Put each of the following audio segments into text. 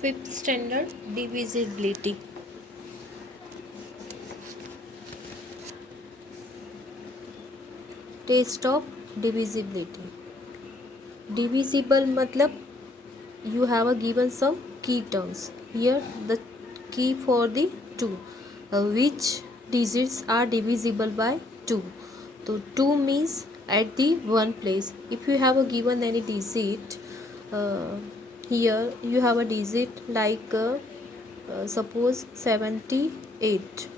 Fifth standard, divisibility. Test of divisibility. Divisible matlab you have a given some key terms. Here the key for the 2. Which digits are divisible by 2? So 2 means at the one place. If you have a given any digit, here you have a digit like suppose 78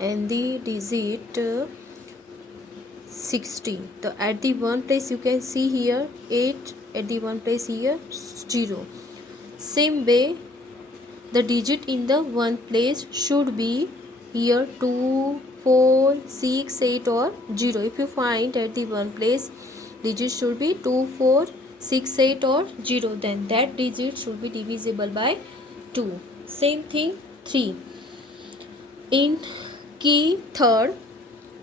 and the digit 60. So at the one place you can see here 8, at the one place here 0. Same way the digit in the one place should be here 2, 4, 6, 8 or 0. If you find at the one place digit should be 2, 4, 6, 8 or 0, then that digit should be divisible by 2. Same thing 3. In key third,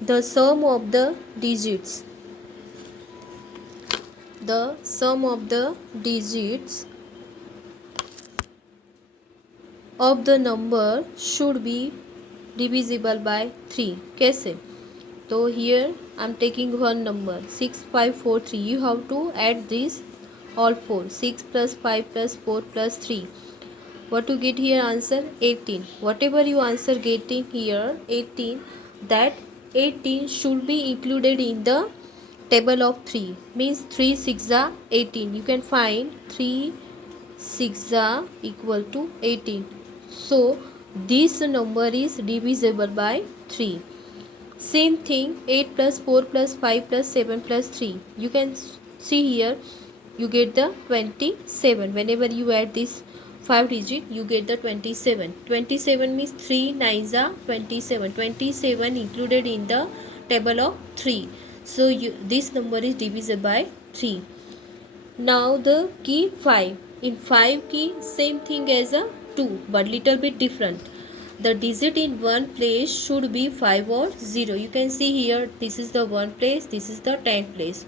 the sum of the digits of the number should be divisible by 3. कैसे? तो here I am taking one number 6543. You have to add this all 4. 6 plus 5 plus 4 plus 3. What to get here answer? 18. Whatever you answer getting here 18, that 18 should be included in the table of 3. Means 3 6 are 18. You can find 3 6 are equal to 18. So this number is divisible by 3. Same thing 8 plus 4 plus 5 plus 7 plus 3. You can see here you get the 27. Whenever you add this 5 digit you get the 27. 27 means 3 9s are 27. 27 included in the table of 3. So this number is divisible by 3. Now the key 5. In 5 key same thing as a 2 but little bit different. The digit in one place should be 5 or 0. You can see here this is the one place, this is the 10th place.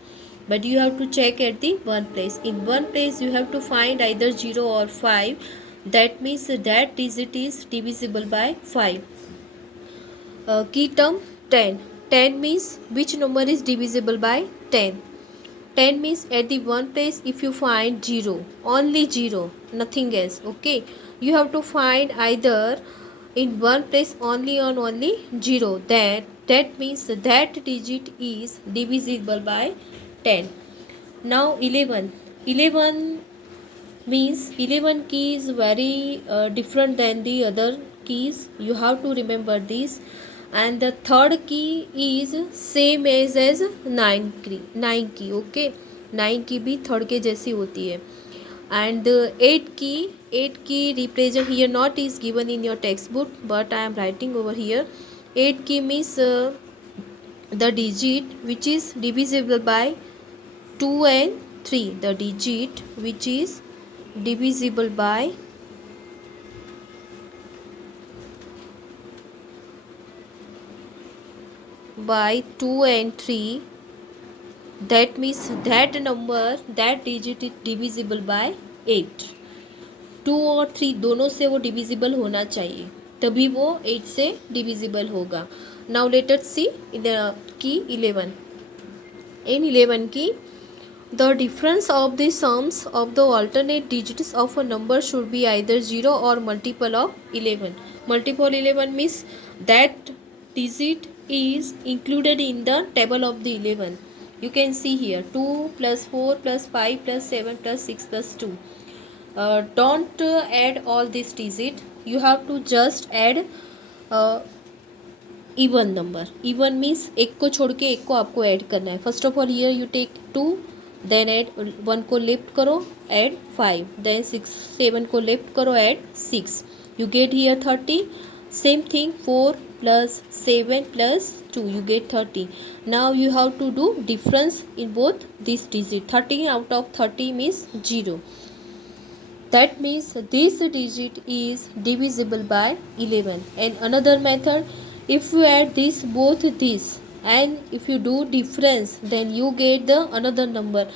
But you have to check at the one place. In one place you have to find either 0 or 5. That means that digit is divisible by 5. Key term 10. 10 means which number is divisible by 10. 10 means at the one place if you find 0, only 0, nothing else. Okay, you have to find either in one place only 0. That means that digit is divisible by 10. Now 11. 11 means 11 key is very different than the other keys. You have to remember this. And the third key is same as 9 key. Okay, 9 key भी third के जैसी होती है. And 8 key represent here not is given in your textbook but I am writing over here. 8 key means the digit which is divisible by 2 and 3. The digit which is divisible by 2 and 3, that means that number, that digit is divisible by 8. 2 और 3 दोनों से वो divisible होना चाहिए, तभी वो 8 से divisible होगा. Now let us see the key 11. In 11 key, the difference of the sums of the alternate digits of a number should be either 0 or multiple of 11. Multiple 11 means that digit is included in the table of the 11. You can see here 2 plus 4 plus 5 plus 7 plus 6 plus 2. Don't add all this digit. You have to just add even number. Even means एक को छोड़ के एक को आपको add करना है. First of all here you take 2, then add 1 को लेफ्ट करो, add 5, then 6 7 को लेफ्ट करो, add 6. You get here 30. Same thing 4 plus 7 plus 2, you get 30. Now you have to do difference in both these digits. 30 out of 30 means 0. That means this digit is divisible by 11. And another method, if you add this both these and if you do difference, then you get the another number,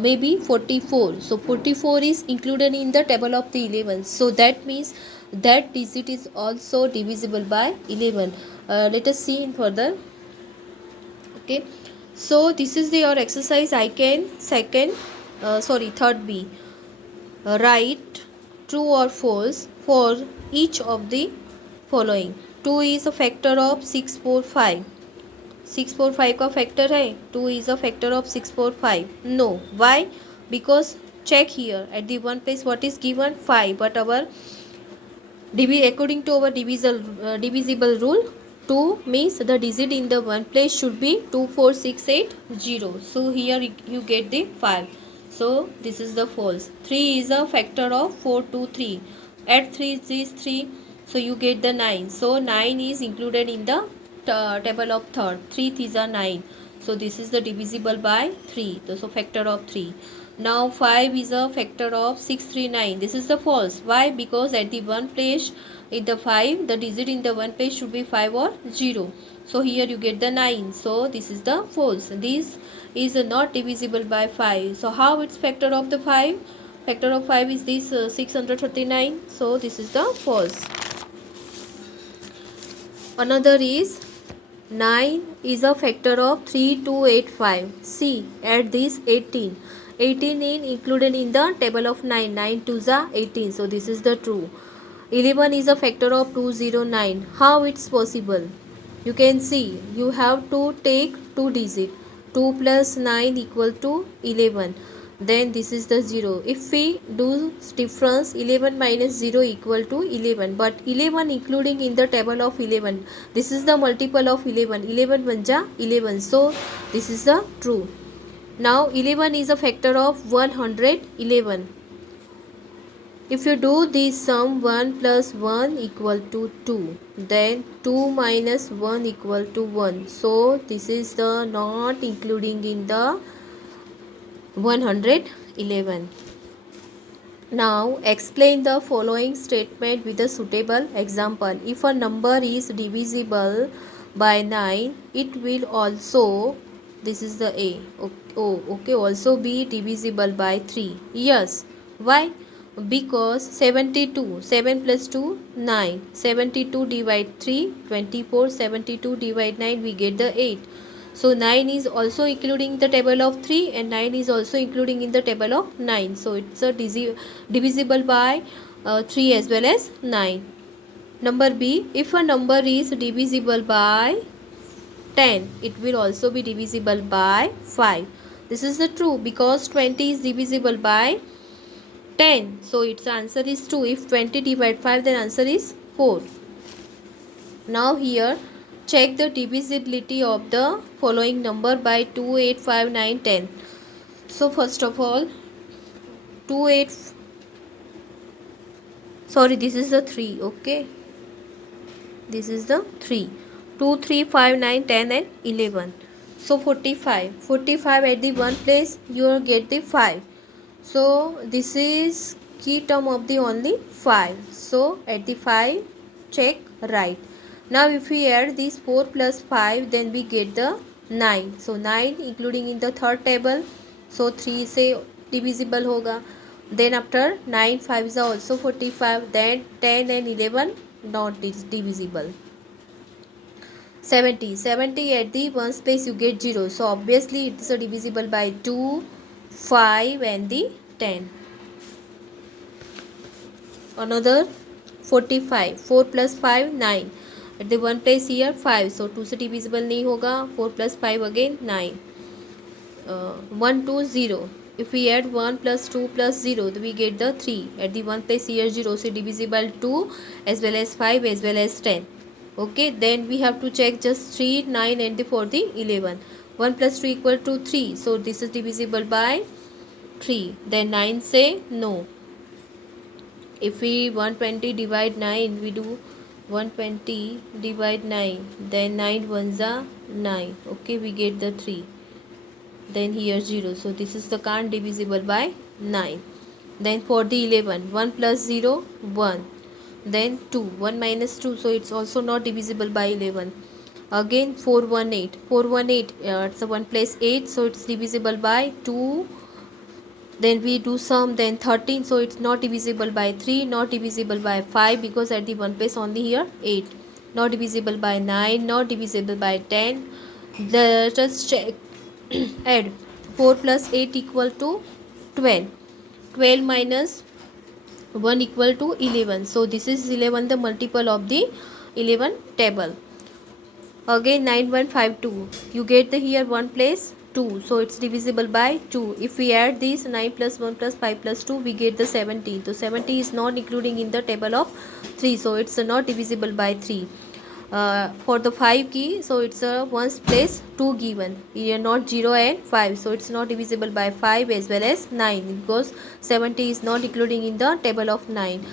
maybe 44. So 44 is included in the table of the 11, so that means that digit is also divisible by 11. Let us see in further. Okay, so this is your exercise. I can third B. Write true or false for each of the following. 2 is a factor of 645. 645 का factor है, 2 is a factor of 645. No, why? Because check here at the one place what is given 5, but our according to our divisible rule, 2 means the digit in the one place should be 24680. So here you get the 5, so this is the false. 3 is a factor of 423. Add 3 is 3, so you get the 9. So 9 is included in the table of third. 3 is a 9, so this is the divisible by 3, so factor of 3. Now 5 is a factor of 639. This is the false. Why? Because at the one place in the 5, the digit in the one place should be 5 or 0. So here you get the 9. So this is the false. This is not divisible by 5. So how it's factor of the 5? Factor of 5 is this 639. So this is the false. Another is 9 is a factor of 3285. See, add this 18. 18 is included in the table of 9. 9 2s are 18. So this is the true. 11 is a factor of 209. How it's possible? You can see you have to take 2 digit. 2 plus 9 equal to 11. Then this is the 0. If we do difference, 11 minus 0 equal to 11, but 11 including in the table of 11, this is the multiple of 11. 11 banja 11, so this is the true. Now 11 is a factor of 111. If you do this sum, 1 plus 1 equal to 2, then 2 minus 1 equal to 1, so this is the not including in the 111. Now explain the following statement with a suitable example. If a number is divisible by 9, it will also, this is the A, okay, also be divisible by 3. Yes. Why? Because 72, 7 plus 2, 9. 72 divide 3, 24. 72 divide 9, we get the 8. So 9 is also including the table of 3, and 9 is also including in the table of 9. So it's a divisible by 3 as well as 9. Number B, if a number is divisible by 10, it will also be divisible by 5. This is the true, because 20 is divisible by 10. So its answer is 2. If 20 divide 5, then answer is 4. Now here check the divisibility of the following number by 2, 8, 5, 9, 10. So first of all, 2, 8, sorry, this is the 3, okay. This is the 3. 2, 3, 5, 9, 10 and 11. So 45. 45 at the one place, you will get the 5. So this is key term of the only 5. So at the 5, check right. Now if we add this 4 plus 5, then we get the 9. So 9 including in the third table. So 3 से divisible होगा. Then after 9 5s are also 45. Then 10 and 11 not divisible. 70. 70 at the ones place you get 0. So obviously it is a divisible by 2, 5 and the 10. Another 45. 4 plus 5 9. At the one place here 5, so 2 से divisible नहीं होगा. 4 plus 5 again 9. 1 2 0. If we add 1 plus 2 plus 0, then we get the 3. At the one place here 0, so divisible 2 as well as 5 as well as 10. Okay, then we have to check just 3, 9 and for the 11. 1 plus 2 equal to 3, so this is divisible by 3. Then 9 say no. If we 120 divide 9, we do 120 divide 9, then 9 ones are 9. Okay, we get the 3. Then here 0, so this is the can't divisible by 9. Then for the 11, 1 plus 0 1, then 2, 1 minus 2, so it's also not divisible by 11. Again 418, 418, it's a 1 place 8, so it's divisible by 2. Then we do sum, then 13, so it's not divisible by 3, not divisible by 5 because at the 1 place only here 8, not divisible by 9, not divisible by 10. Let us check. Add 4 plus 8 equal to 12, 12 minus 1 equal to 11, so this is 11 the multiple of the 11 table. Again 9152, you get the here 1 place 2, so it's divisible by 2. If we add this 9 plus 1 plus 5 plus 2, we get the 70. So 70 is not including in the table of 3, so it's not divisible by 3. For the 5 key, so it's a 1 place 2 given here, not 0 and 5, so it's not divisible by 5 as well as 9 because 70 is not including in the table of 9.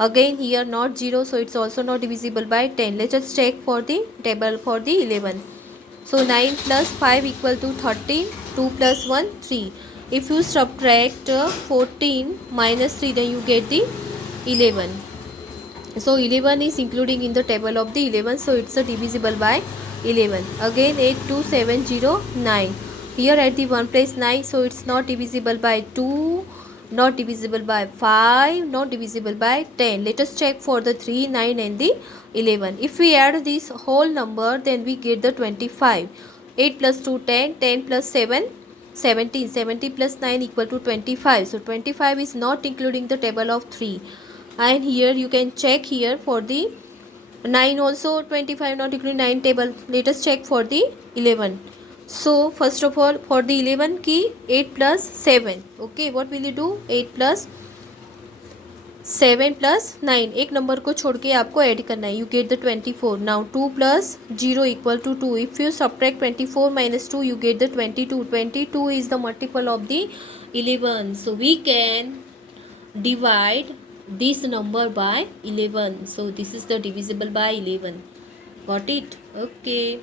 Again here not 0, so it's also not divisible by 10. Let us check for the table for the 11. So 9 plus 5 equal to 13, 2 plus 1 3. If you subtract 14 minus 3, then you get the 11. So 11 is including in the table of the 11, so it's a divisible by 11. Again 82709, here at the 1 place 9, so it's not divisible by 2, not divisible by 5, not divisible by 10. Let us check for the 3, 9 and the 11. If we add this whole number, then we get the 25. 8 plus 2 10, 10 plus 7 17, 70 plus 9 equal to 25. So 25 is not including the table of 3. And here you can check here for the 9 also, 25 not including 9 table. Let us check for the 11. So first of all for the 11 key 8 plus 7. Okay, what will you do? 8 plus 7 plus 9, एक number को छोड़ के आपको add करना है. You get the 24. Now 2 plus 0 equal to 2. If you subtract 24 minus 2, you get the 22. 22 is the multiple of the 11. So we can divide this number by 11. So this is the divisible by 11. Got it? Okay.